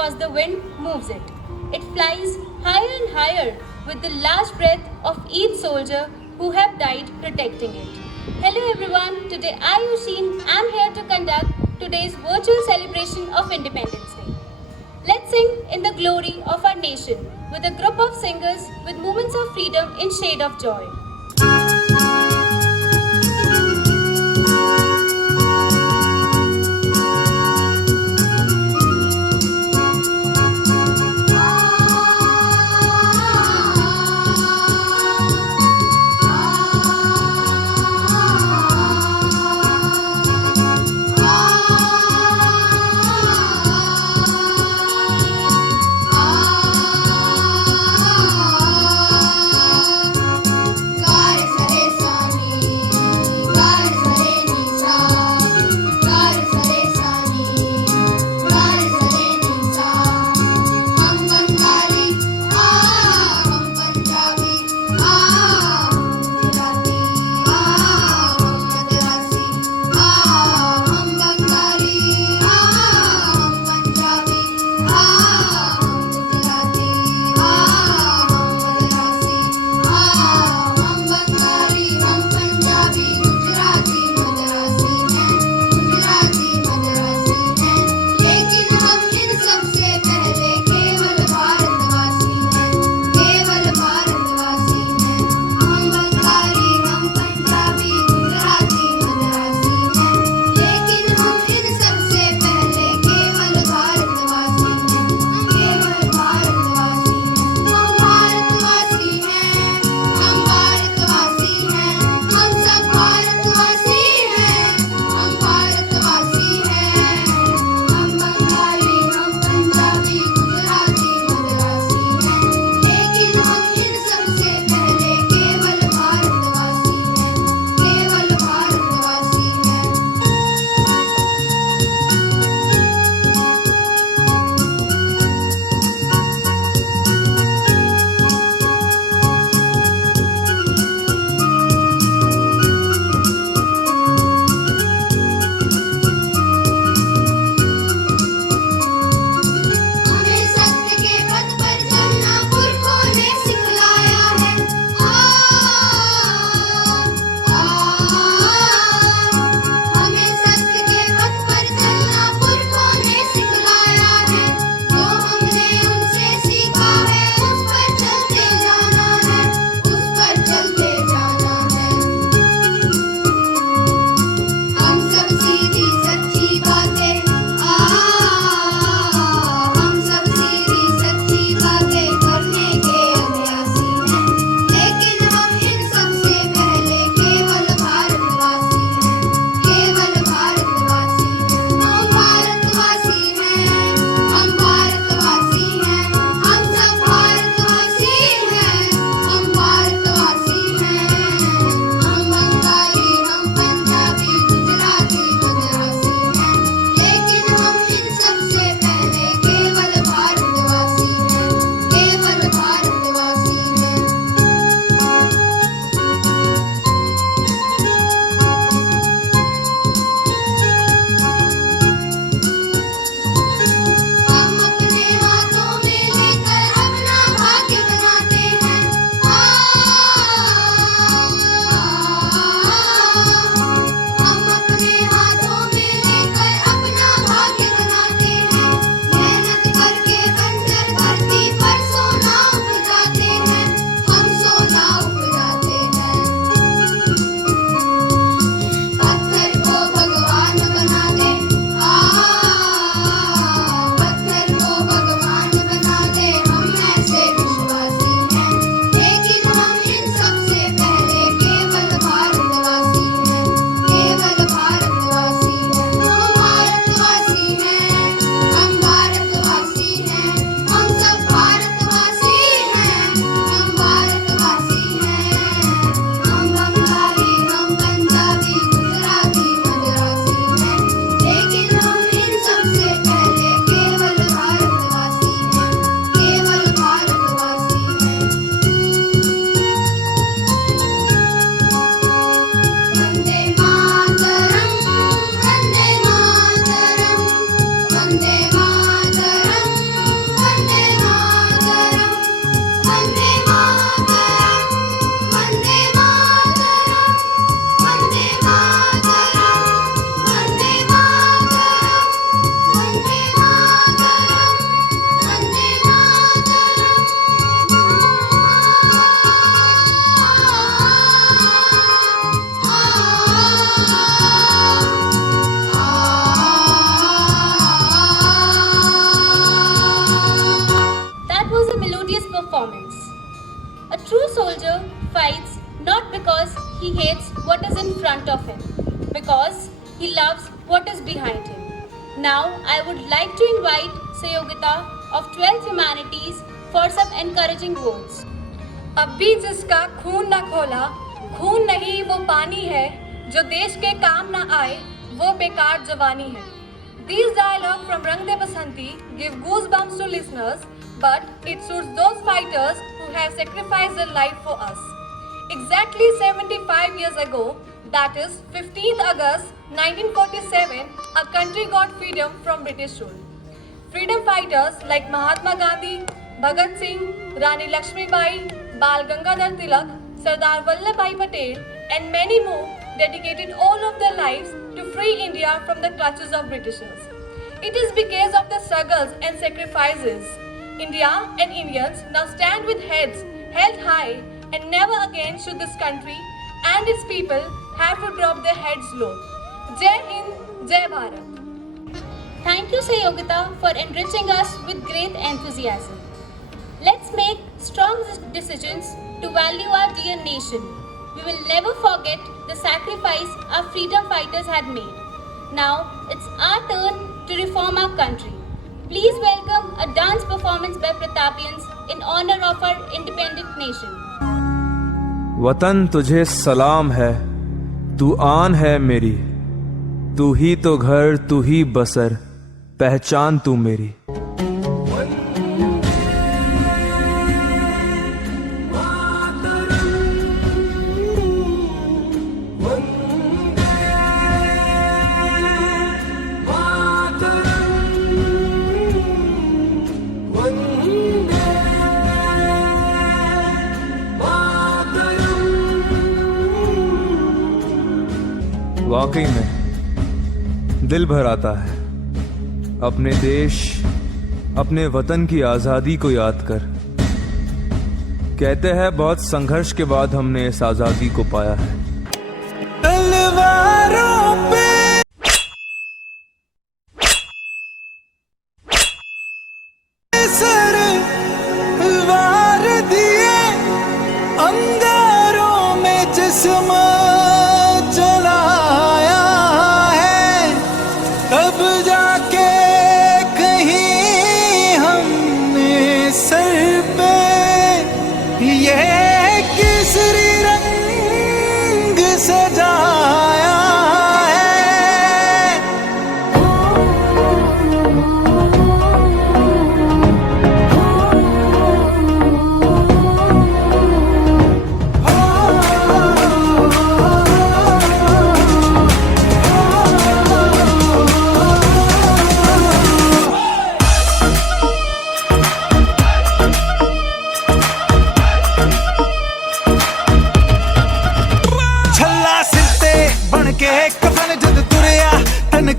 because the wind moves it. It flies higher and higher with the last breath of each soldier who have died protecting it. Hello everyone, today I, Oshin, am here to conduct today's virtual celebration of Independence Day. Let's sing in the glory of our nation with a group of singers with moments of freedom in shade of joy. A true soldier fights not because he hates what is in front of him, because he loves what is behind him. Now, I would like to invite Sayogita of 12th Humanities for some encouraging words. अब भी जिसका खून न खोला, खून नहीं वो पानी है, जो देश के काम न आए वो बेकार जवानी है. These dialogue from Rang De Basanti give goosebumps to listeners, but it suits those fighters who have sacrificed their life for us. Exactly 75 years ago, that is 15th August 1947, our country got freedom from British rule. Freedom fighters like Mahatma Gandhi, Bhagat Singh, Rani Lakshmibai, Bal Gangadhar Tilak, Sardar Vallabhbhai Patel and many more dedicated all of their lives to free India from the clutches of Britishers. It is because of the struggles and sacrifices India and Indians now stand with heads held high, and never again should this country and its people have to drop their heads low. Jai Hind, Jai Bharat. Thank you, Sayogita, for enriching us with great enthusiasm. Let's make strong decisions to value our dear nation. We will never forget the sacrifice our freedom fighters had made. Now, it's our turn to reform our country. Please welcome a dance performance by Pratapians in honor of our independent nation. वतन तुझे सलाम है, तू आन है मेरी, तू ही तो घर, तू ही बसर, पहचान तू मेरी. वाकई में दिल भर आता है अपने देश, अपने वतन की आज़ादी को याद कर. कहते हैं बहुत संघर्ष के बाद हमने इस आज़ादी को पाया है. तलवारों पे सर वार दिए, अंगारों में जिस्म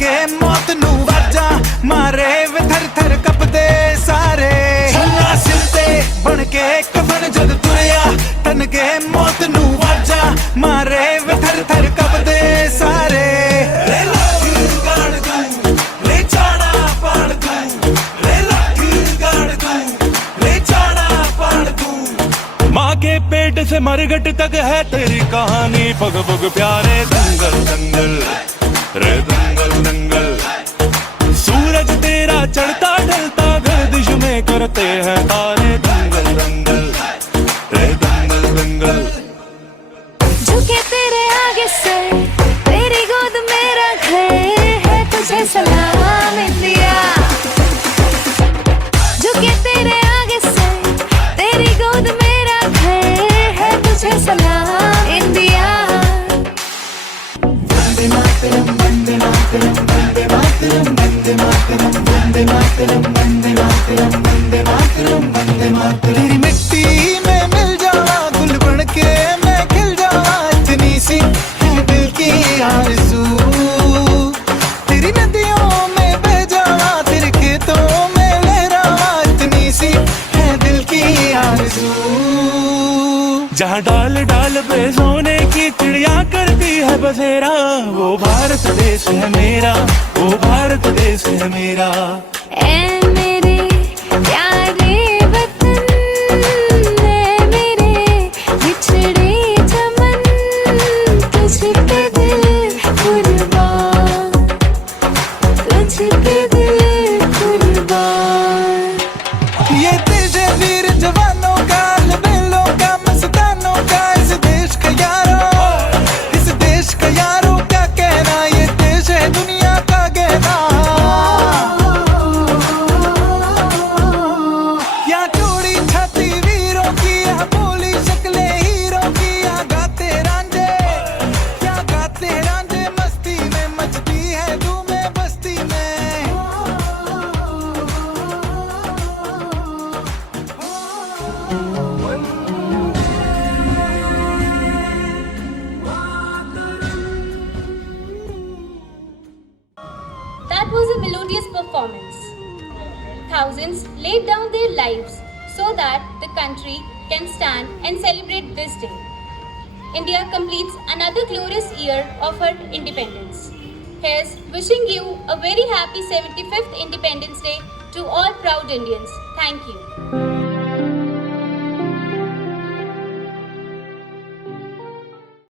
के मौत नू वाजा मारे वे थर थर कपदे सारे. छल्ला सिर ते बन के कफन जद तुरया, तन के मौत नू वाजा मारे वे थर थर कपदे सारे. रे लख गाड़ दूं, रे चाड़ा पाड़ दूं, रे लख गाड़ दूं, रे चाड़ा पाड़ दूं. माँ के पेट से मरघट तक है तेरी कहानी, पग पग प्यारे दंगल दंगल रे दंगल दंगल. सूरज तेरा चढ़ता ढलता गर्दिश में करते हैं तारे. दंगल दंगल रे दंगल दंगल. झुके तेरे आगे सर, तेरी गोद मेरा घर है, तुझे सलाम इंडिया. झुके तेरे आगे सर, तेरी गोद मेरा घर है, तुझे सलाम इंडिया. वंदे मातरम, वंदे मातरम, वंदे मातरम, वंदे मातरम, वंदे मातरम, वंदे मातरम, वंदे मातरम, वंदे मातरम. तेरी मिट्टी में मिल जावा, गुल बन के मैं खिल जावा, इतनी सी है दिल की आरज़ू. तेरी नदियों में बह जावा, तेरे खेतों में लहरावा, इतनी सी है दिल की आरज़ू. जहाँ डाल डाल पे सोने की चिड़िया करती है बसेरा, वो भारत देश है मेरा, वो भारत देश है मेरा. ऐ मेरे प्यारे वतन, ऐ मेरे laid down their lives so that the country can stand and celebrate this day. India completes another glorious year of her independence. Here's wishing you a very happy 75th Independence Day to all proud Indians. Thank you.